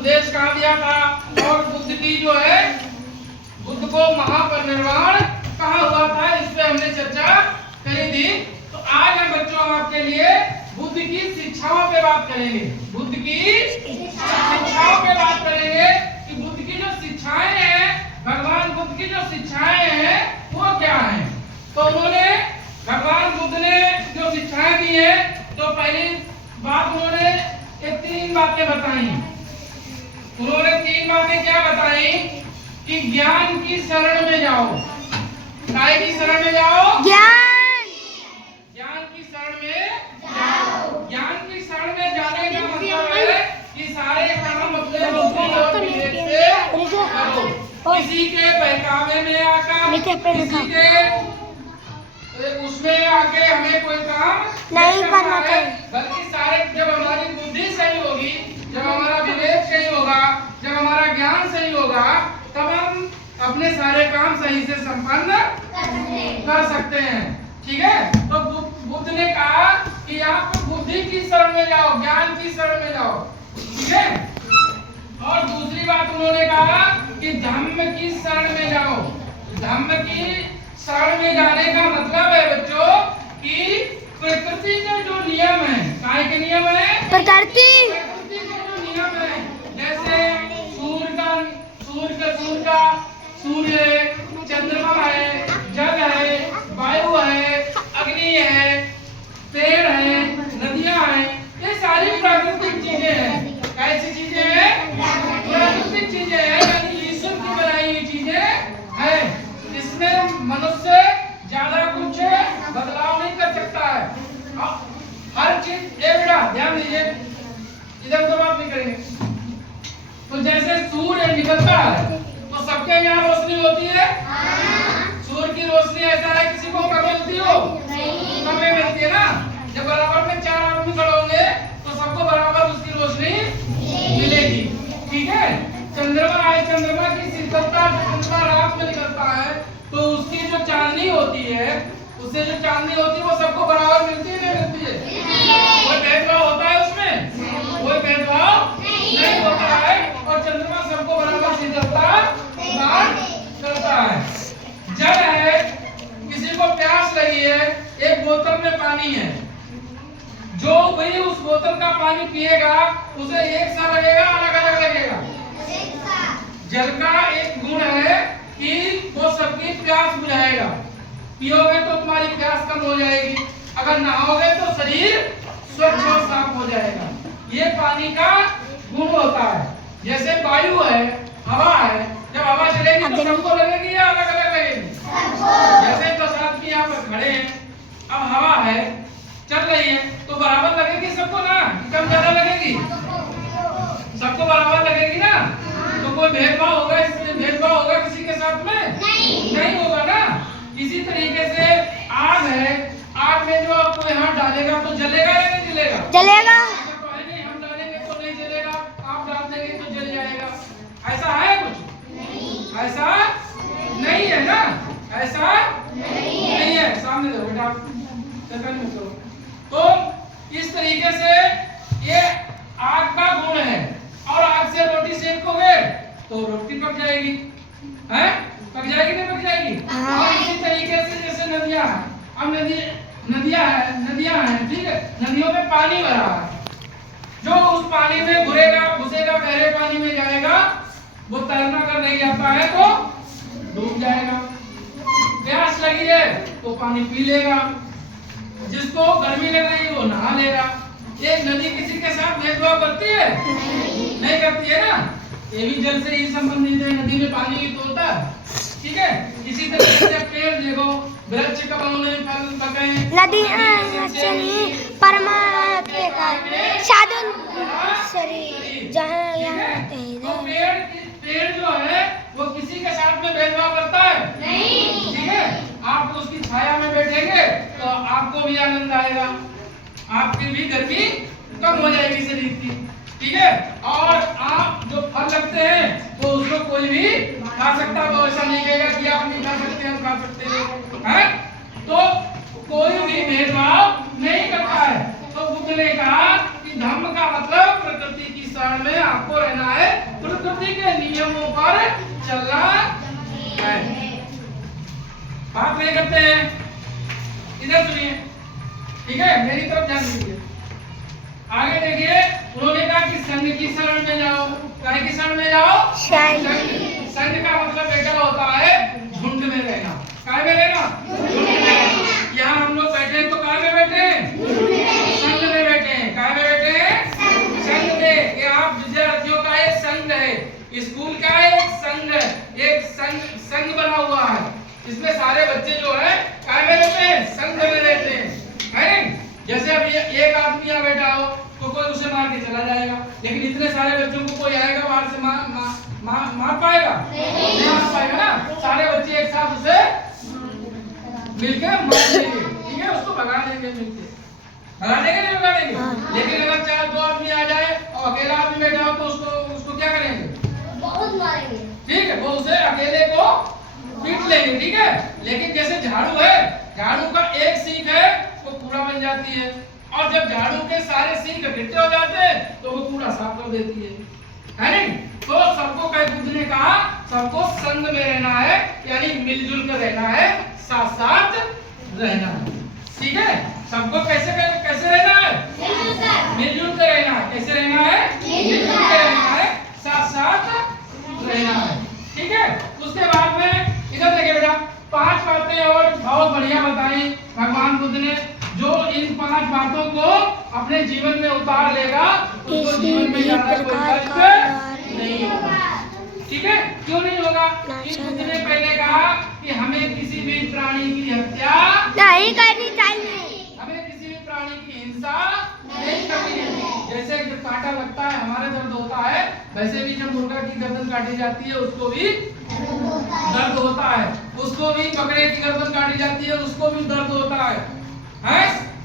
उपदेश कहा दिया था और बुद्ध की जो है बुद्ध को महापरिनिर्वाण कहा हुआ था, इस पे हमने चर्चा करी थी। तो आज हम बच्चों आपके लिए बुद्ध की शिक्षाओं पे बात करेंगे। बुद्ध की शिक्षाओं पे बात करेंगे कि बुद्ध की जो शिक्षाएं हैं, भगवान बुद्ध की जो शिक्षाएं हैं वो क्या हैं। तो उन्होंने भगवान बुद्ध ने जो शिक्षाएं दी है, तो पहली बात उन्होंने ये 3 बातें बताई। उन्होंने 3 बातें क्या बताई कि ज्ञान की शरण में जाओ। काय की शरण में जाओ? ज्ञान की शरण में जाओ। ज्ञान की शरण में जाने का मतलब है कि सारे काम अपने बुद्धि और विवेक से करो। किसी के बहकावे में आकर, किसी के उसमें आके हमें कोई काम नहीं करना है, बल्कि सारे जब हमारी बुद्धि सही होगी, जब हमारा विवेक सही होगा, जब हमारा ज्ञान सही होगा, तब हम अपने सारे काम सही से संपन्न कर सकते हैं। ठीक है। तो बुद्ध ने कहा कि आप बुद्धि की शरण में जाओ, ज्ञान की शरण में जाओ। ठीक है। और दूसरी बात उन्होंने कहा कि धम्म की शरण में जाओ। धम्म की शरण में जाने का मतलब है बच्चों कि प्रकृति के जो नियम है, काय के नियम है? प्रकृति के जो नियम है, जैसे सूर्य है, चंद्रमा है, जल है, वायु है, अग्नि है, पेड़ है, नदियां हैं, ये सारी प्राकृतिक चीजें हैं। कैसी चीजें हैं? प्राकृतिक चीजें हैं, यानी ईश्वर की बनाई हुई चीजें हैं। इसमें मनुष्य ज्यादा कुछ बदलाव नहीं कर सकता है। हर चीज बेटा ध्यान दीजिए, इधर तो बात नहीं करेंगे। तो जैसे सूर्य निकलता है तो सबके यहाँ रोशनी होती है। सूर्य की रोशनी ऐसा है किसी को कब मिलती हो? सब में मिलती है ना। जब बराबर में 4 आदमी खड़े होंगे तो सबको बराबर उसकी रोशनी मिलेगी। ठीक है। चंद्रमा है, चंद्रमा की शीतलता, चंद्रमा रात में निकलता है तो उसकी जो चांदनी होती है, उससे जो चांदनी होती है वो सबको बराबर मिलती है, नहीं मिलती है? कोई भेदभाव होता है उसमें? कोई भेदभाव नहीं होता है। और चंद्रमा सबको बराबर शीतलता प्रदान करता है। जल है, किसी को प्यास लगी है, एक बोतल में पानी है, जो वही उस बोतल का पानी पिएगा उसे एक सा लगेगा, अलग अलग लगेगा? जल का एक गुण है कि वो सबकी प्यास बुझाएगा। पियोगे तो तुम्हारी प्यास कम हो जाएगी, अगर नहाओगे तो शरीर स्वच्छ और साफ हो जाएगा। ये पानी का गुण होता है। जैसे वायु है, हवा है, जब हवा चलेगी तो सबको लगेगी या अलग अलग लगेगी? जैसे 10 आदमी यहाँ पर खड़े हैं, अब हवा है, चल रही है, तो बराबर लगेगी सबको ना, कम ज्यादा लगेगी? सबको बराबर लगेगी ना। तो कोई भेदभाव होगा, इसमें भेदभाव होगा किसी के साथ में? नहीं होगा ना। इसी तरीके से आग है, आग में जो कोई हाथ डालेगा तो जलेगा या नहीं जलेगा? जलेगा। नहीं, हम डालेंगे तो नहीं जलेगा, आप डाल देंगे तो जल जाएगा। ऐसा है कुछ? ऐसा नहीं है ना। ऐसा नहीं है। सामने दो बेटा, तो इस तरीके से ये आग का गुण है। और आग से रोटी सेकोगे तो रोटी पक जाएगी, है? पक जाएगी नहीं पक जाएगी? और इसी तरीके से जैसे नदियां हैं, अब नदियां हैं, ठीक है, नदियों में पानी भरा है, जो उस पानी में घुसेगा, गहरे पानी में जाएगा, वो तैरना अगर नहीं आता है तो डूब जाएगा। प्यास लगी है तो पानी पी लेगा, जिसको गर्मी लग रही है वो नहा लेगा। ये नदी किसी के साथ भेदभाव करती है? नहीं करती है ना। ये भी जल से ही संबंधित है, नदी में पानी ही तो होता है। ठीक है। इसी तरीके से पेड़ देखो, वृक्ष कब उन्होंने फल पकाए, नदी परमात्मा का साधन शरीर जहाँ पेड़ जो है वो किसी के साथ में भेदभाव करता है? नहीं। ठीक है। आप उसकी छाया में बैठेंगे तो आपको भी आनंद आएगा, आपकी भी गर्मी कम हो जाएगी शरीर की। ठीक है। और आप जो फल लगते हैं तो उसको कोई भी खा सकता है, वो ऐसा नहीं कहेगा कि आप नहीं खा सकते, हम खा सकते हैं। तो कोई भी भेदभाव नहीं करता है। तो बुद्ध ने कहा कि धम्म का मतलब प्रकृति की शरण में आपको रहना है, प्रकृति के नियमों पर चलना है। बात नहीं करते हैं, इधर सुनिए, ठीक है, मेरी तरफ ध्यान दीजिए। आगे देखिए, उन्होंने कहा कि संघ की शरण में जाओ। काय की शरण में जाओ? संघ। संघ का मतलब बेटा होता है झुंड में रहना। काय में रहना? झुंड में रहना। यहाँ हम लोग बैठे हैं तो काय में बैठे हैं? संघ में बैठे हैं। काय में बैठे हैं? संघ में। ये आप विद्यार्थियों का एक संघ है, स्कूल का एक संघ है, एक संघ बना हुआ है। इसमें सारे बच्चे जो है काय में रहते हैं? संघ में रहते हैं, है। जैसे अब एक आदमी यहाँ बैठा हो तो कोई उसे मार के चला जाएगा, लेकिन इतने सारे बच्चों को कोई आएगा बाहर से मार पाएगा? नहीं मार पाएगा ना। सारे बच्चे एक साथ उसे मिलकर मार देंगे, ठीक है, उसको भगा देंगे मिलके। भगा देंगे नहीं भगा देंगे? लेकिन अगर चार दो आदमी आ जाए और अकेला आदमी बैठा हो तो उसको क्या करेंगे? बहुत मारेंगे, ठीक है, वो उसे अकेले को पीट लेंगे, ठीक है। लेकिन जैसे झाड़ू है, झाड़ू का एक सीख है वो कूड़ा बन जाती है, और जब झाड़ू के सारे सीख इकट्ठे हो जाते हैं तो वो कूड़ा साफ कर देती है नहीं? तो सबको कई बुद्ध ने कहा सबको संग में रहना है, यानी मिलजुल कर रहना है, साथ साथ रहना है, ठीक है। सबको कैसे रहना है? मिलजुल कर रहना है। कैसे रहना है? मिलजुल कर रहना है, साथ साथ रहना है, ठीक है। उसके बाद में इधर देखिए बेटा, 5 बातें और बहुत बढ़िया बताई भगवान बुद्ध ने। जो इन 5 बातों को अपने जीवन में उतार लेगा उसको जीवन में ज्यादा कोई कष्ट नहीं होगा, ठीक है। क्यों नहीं होगा? बुद्ध ने पहले कहा कि हमें किसी भी प्राणी की हत्या नहीं करनी चाहिए, हमें किसी भी प्राणी की हिंसा नहीं करनी है। जैसे जब कांटा लगता है हमारे दर्द होता है, वैसे भी जब मुर्गा की गर्दन काटी जाती है उसको भी दर्द होता है, उसको भी बकरे की गर्दन काटी जाती है उसको भी दर्द होता है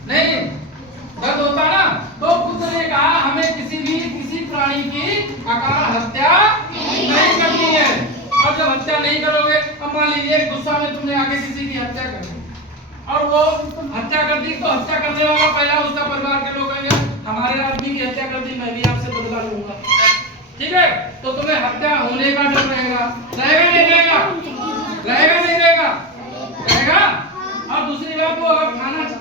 नहीं? दर्द होता ना। तो बुद्ध ने कहा हमें किसी प्राणी की अकाल हत्या नहीं करनी है। और जब हत्या नहीं करोगे, अब मान लीजिए गुस्सा में तुमने आके किसी की हत्या कर दी और वो हत्या कर दी, तो हत्या करने वाला पहला उसका परिवार के लोग कहेंगे हमारे आदमी की हत्या कर दी, मैं भी आपसे बदला लूंगा, ठीक है। तो तुम्हें हत्या होने का डर रहेगा नहीं रहेगा? रहेगा नहीं रहेगा? रहेगा। और दूसरी बात, वो अगर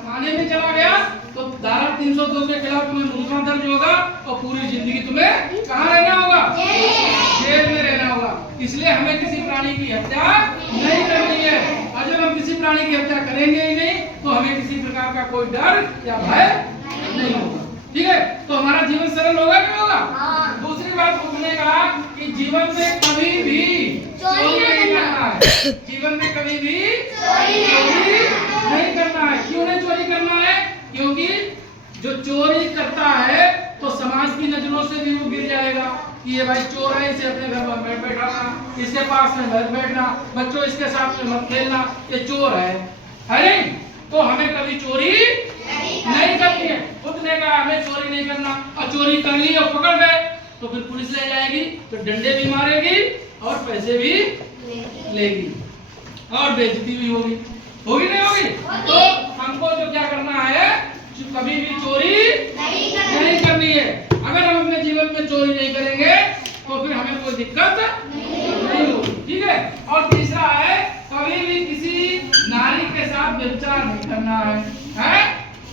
खाने में चला गया तो धारा 302 के खिलाफ तुम्हें मुकदमा दर्ज होगा और पूरी जिंदगी तुम्हें कहाँ रहना होगा? जेल में रहना होगा। इसलिए हमें किसी प्राणी की हत्या नहीं करनी है, और जब हम किसी प्राणी की हत्या करेंगे ही नहीं तो हमें किसी प्रकार का कोई डर या भय नहीं होगा, ठीक है। तो हमारा जीवन सरल होगा नहीं होगा? दूसरी बात उन्होंने कहा कि जीवन में कभी भी चोरी नहीं करना है, जीवन में कभी भी चोरी नहीं करना है। क्यों नहीं चोरी करना है? क्योंकि जो चोरी करता है तो समाज की नजरों से भी वो गिर जाएगा कि ये भाई चोर है, इसे अपने घर में बैठाना, इसके पास में मत बैठना, बच्चों इसके साथ में मत खेलना, ये चोर है नहीं? तो हमें कभी चोरी नहीं करनी है। बुद्ध ने कहा हमें चोरी नहीं करना, और चोरी कर ली और पकड़ गए तो फिर पुलिस ले जाएगी, तो डंडे भी मारेगी और पैसे भी लेगी और बेइज्जती भी होगी नहीं होगी? तो हमको जो क्या करना है, कभी भी चोरी नहीं करनी है। अगर हम अपने जीवन में चोरी नहीं करेंगे तो फिर हमें कोई दिक्कत नहीं होगी, ठीक है। और तीसरा है कभी भी किसी नारी के साथ व्यभिचार नहीं करना है?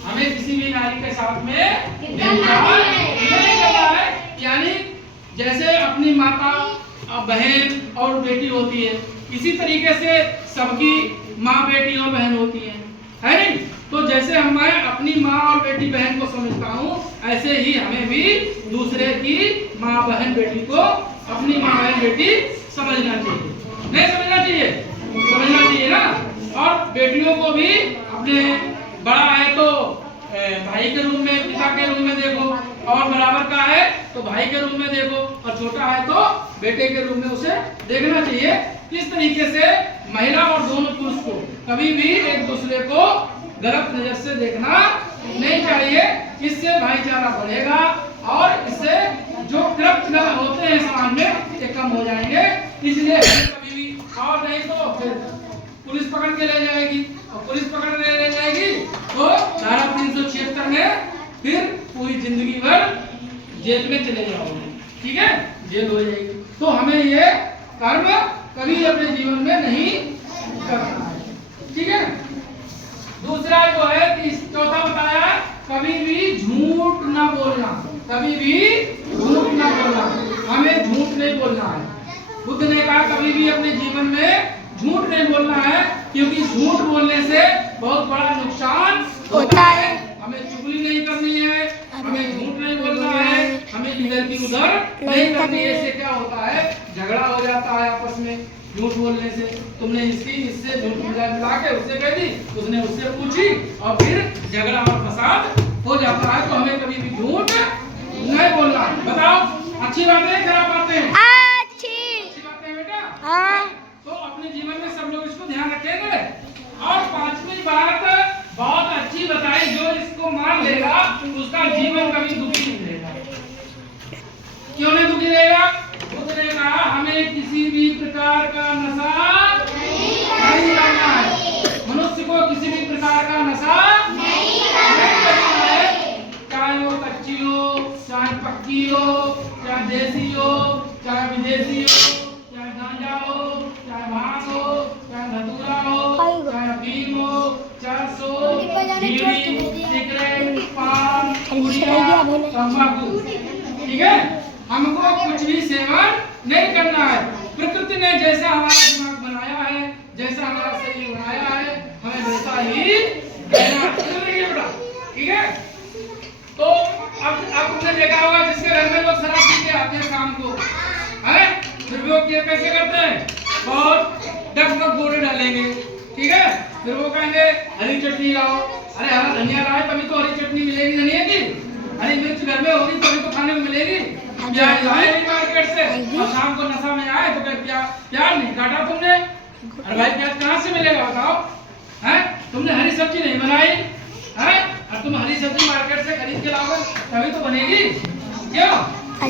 हमें किसी भी नारी के साथ में व्यभिचार नहीं करना है। यानी जैसे अपनी माता, बहन और बेटी होती है, इसी तरीके से सबकी माँ, बेटी और बहन होती है नहीं? तो जैसे मैं अपनी माँ और बेटी बहन को समझता हूँ, ऐसे ही हमें भी दूसरे की माँ बहन बेटी को अपनी माँ बहन बेटी समझना चाहिए। नहीं समझना चाहिए? समझना चाहिए ना। और बेटियों को भी अपने, बड़ा है तो भाई के रूप में, पिता के रूप में देखो, और बराबर का है तो भाई के रूप में देखो, और छोटा है तो बेटे के रूप में उसे देखना चाहिए। इस तरीके से महिला और दोनों पुरुष को कभी भी एक दूसरे को गलत नजर से देखना नहीं चाहिए। इससे भाईचारा बढ़ेगा और इससे जो कृत्य होते हैं समाज में ये कम हो जाएंगे। इसलिए कभी भी, और नहीं तो फिर पुलिस पकड़ के ले जाएगी, और पुलिस पकड़ के ले जाएगी तो धारा 376 में फिर पूरी जिंदगी भर जेल में चले जाओगे, ठीक है, जेल हो जाएगी। तो हमें ये कर्म कभी अपने जीवन में नहीं करना है। ठीक है। दूसरा जो है चौथा बताया, कभी भी झूठ ना बोलना। कभी भी झूठ ना बोलना, हमें झूठ नहीं बोलना है। बुद्ध ने कहा कभी भी अपने जीवन में झूठ नहीं बोलना है, क्योंकि झूठ बोलने से बहुत बड़ा नुकसान होता है। हमें चुगली नहीं करनी है, हमें झूठ नहीं बोलना है, हमें इधर की उधर नहीं करनी है। इससे क्या होता है, झगड़ा हो जाता है आपस में झूठ बोलने से। तुमने इससे झूठ मिला के उससे कह दी, उसने उससे पूछी और फिर झगड़ा और फसाद हो जाता है। तो हमें कभी भी झूठ नहीं बोलना। बताओ, अच्छी बातें खराब बातें? अच्छी बातें बेटा। हाँ। तो अपने जीवन में सब लोग इसको ध्यान रखेंगे। और पांचवी बात बहुत अच्छी बताई, जो इसको मान लेगा उसका जीवन कभी दुखी नहीं रहेगा। क्यों नहीं दुखी रहेगा? बुद्ध ने कहा हमें किसी भी प्रकार का नशा नहीं करना है। मनुष्य को किसी भी प्रकार का नशा नहीं करना है। चाहे वो कच्ची हो, चाहे पक्की हो, चाहे देसी हो, चाहे विदेशी हो, चाहे गांजा हो, चाहे भांग हो, चाहे धतूरा हो, चाहे अफीम हो, चरस हो, बीड़ी, सिगरेट, पान, पुड़िया, तंबाकू। ठीक है। हमको कुछ भी सेवन नहीं करना है। प्रकृति ने जैसा हमारा दिमाग बनाया है, जैसा हमारा शरीर बनाया है, हमें वैसा ही रहना है। ठीक है। तो अब तुमने देखा होगा जिसके घर में लोग शराब पी के आते हैं शाम को, है, फिर वो क्या कैसे करते हैं, बहुत डग गोरे डालेंगे। ठीक है। फिर वो कहेंगे हरी चटनी लाओ। अरे हरा धनिया लाए तभी तो हरी चटनी मिलेगी धनिया की। हरी मिर्च घर में होगी तभी तो खाने को मिलेगी। प्याज लाए मार्केट से और शाम को नशा में आए तो प्याज नहीं काटा तुमने। अरे भाई प्याज कहाँ से मिलेगा बताओ? हैं? तुमने हरी सब्जी नहीं बनाई है, और तुम हरी सब्जी मार्केट से खरीद के लाओगे तभी तो बनेगी। क्यों?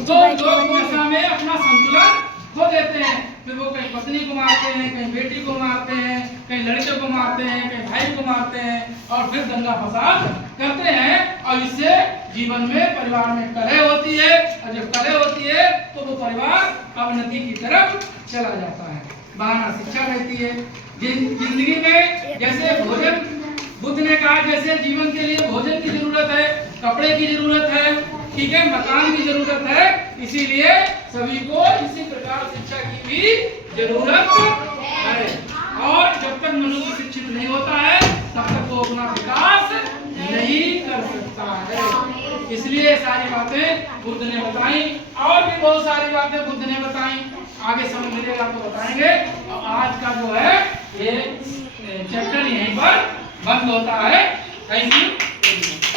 तो लोग नशा में अपना संतुलन खो देते हैं। फिर वो कहीं पत्नी को मारते हैं, कहीं बेटी को मारते हैं, कहीं लड़के को मारते हैं, कहीं भाई को मारते हैं और फिर दंगा फसाद करते हैं। और इससे जीवन में परिवार में कलह होती है, और जब कलह होती है तो वो परिवार अवनति की तरफ चला जाता है। बहाना शिक्षा रहती है। जिंदगी में जैसे भोजन, बुद्ध ने कहा जैसे जीवन के लिए भोजन की जरूरत है, कपड़े की जरूरत है, ठीक है, मकान की जरूरत है, इसीलिए सभी को इसी प्रकार शिक्षा की भी जरूरत है। और जब तक मनुष्य शिक्षित नहीं होता है तब तक वो अपना विकास नहीं कर सकता है। इसलिए सारी बातें बुद्ध ने बताई, और भी बहुत सारी बातें बुद्ध ने बताई। आगे समय मिलेगा तो बताएंगे। और आज का जो है ये चैप्टर यहीं पर बंद होता है। Thank you.